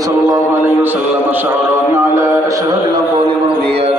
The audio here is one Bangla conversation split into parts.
صلى الله عليه وسلم شهران على أشهر الأقوال المرضيات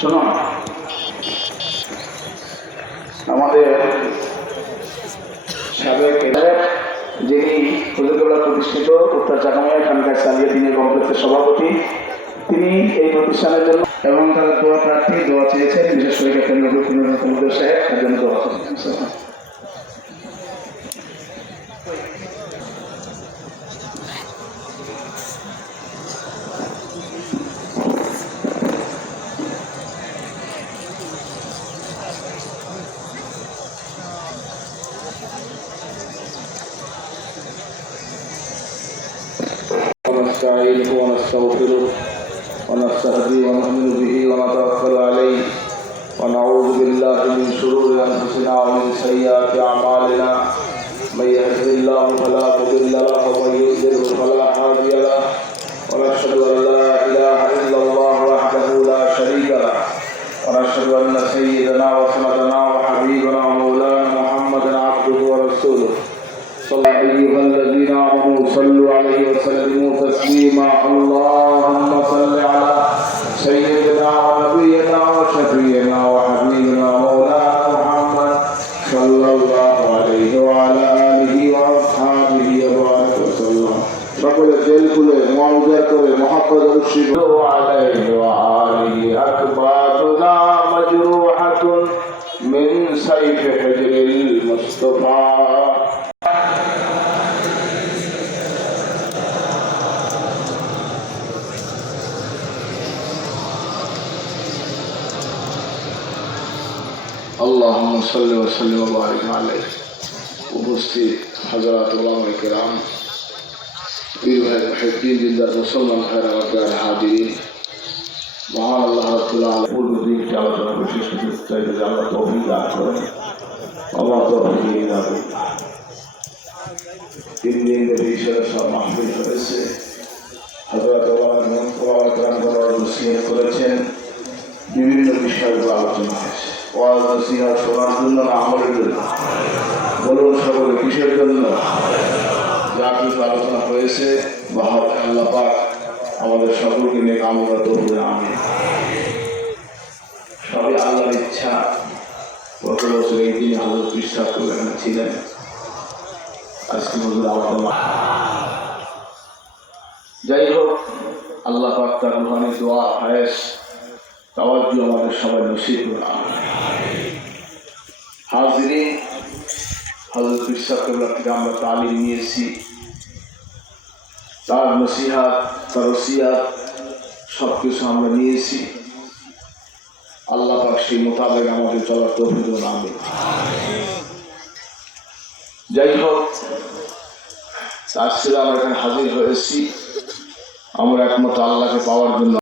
শোনো। আমাদের সাবেক যিনি হুজুরগোলা প্রতিষ্ঠিত, উত্তর চাকামাইয়া খানকার সালিয়া দিনের কমপ্লেক্সের সভাপতি, তিনি এই প্রতিষ্ঠানের জন্য এবং তারা দোয়া প্রার্থী দোয়া চেয়েছেন, বিশেষ করে কুমার সাহেব জন্য দোয়া ونستغفره ونستهديه ونؤمن به ونتوكل عليه ونعوذ بالله من شرور أنفسنا ومن سيئات أعمالنا. من يهده الله فلا مضل له ومن يضلل فلا هادي له. ونشهد أن لا إله إلا الله وحده لا شريك له. ونشهد أن سيدنا وسندنا وحبيبنا ومولانا محمدا عبده ورسوله. صلى أيها الذين آمنوا صلوا عليه وسلموا تسليما. اللهم محمد أرشد عليه وآله أكبادنا مجروحة من سيف حجر المصطفى. اللهم صل وسلم وبارك عليه. وبسطي حضرات الله الكرام পীর ভাই মহিউদ্দিন জিন্দার মুসলমান ভাইরা আপনার হাজির মহান আল্লাহ রাব্বুল আলামিন পূর্ণ দিনটি আলোচনা বিশেষ সুযোগ চাইতে যে আল্লাহ তৌফিক দান করেন আমার তৌফিক দান তিন দিন ধরে ঈশ্বরের সব মাহফিল করেছে হজরত নসিহত করেছেন বিভিন্ন বিষয়গুলো আলোচনা হয়েছে। ওয়াজ নসিহত শোনার জন্য আমলের জন্য বলুন সকলে কিসের জন্য যা কিছু আলোচনা হয়েছে বা আল্লাহ আমাদের সকলকে নিয়ে কামনা তবু আমি সবই আল্লাহর ইচ্ছা। গত বছর এই দিন আল্লাহ বিশ্বাস করে ছিলেন আজকে বছর আমার যাই হোক, আল্লাহ পাক তার রুহানি, দোয়া, হায়েস, তাওয়াজ্জু আমাদের সবাই নসিব হাজিরি হজরত বিশ্বাস থেকে আমরা তালিম নিয়েছি। তার নসিহাত, তার ওসিয়াত সব কিছু আমরা নিয়েছি। আল্লাহ পাক সেই মোতাবেক আমাদের চলার তফিদ নামে যাই হোক তার ছিল আমরা এখানে হাজির হয়েছি। আমরা একমাত্র আল্লাহকে পাওয়ার জন্য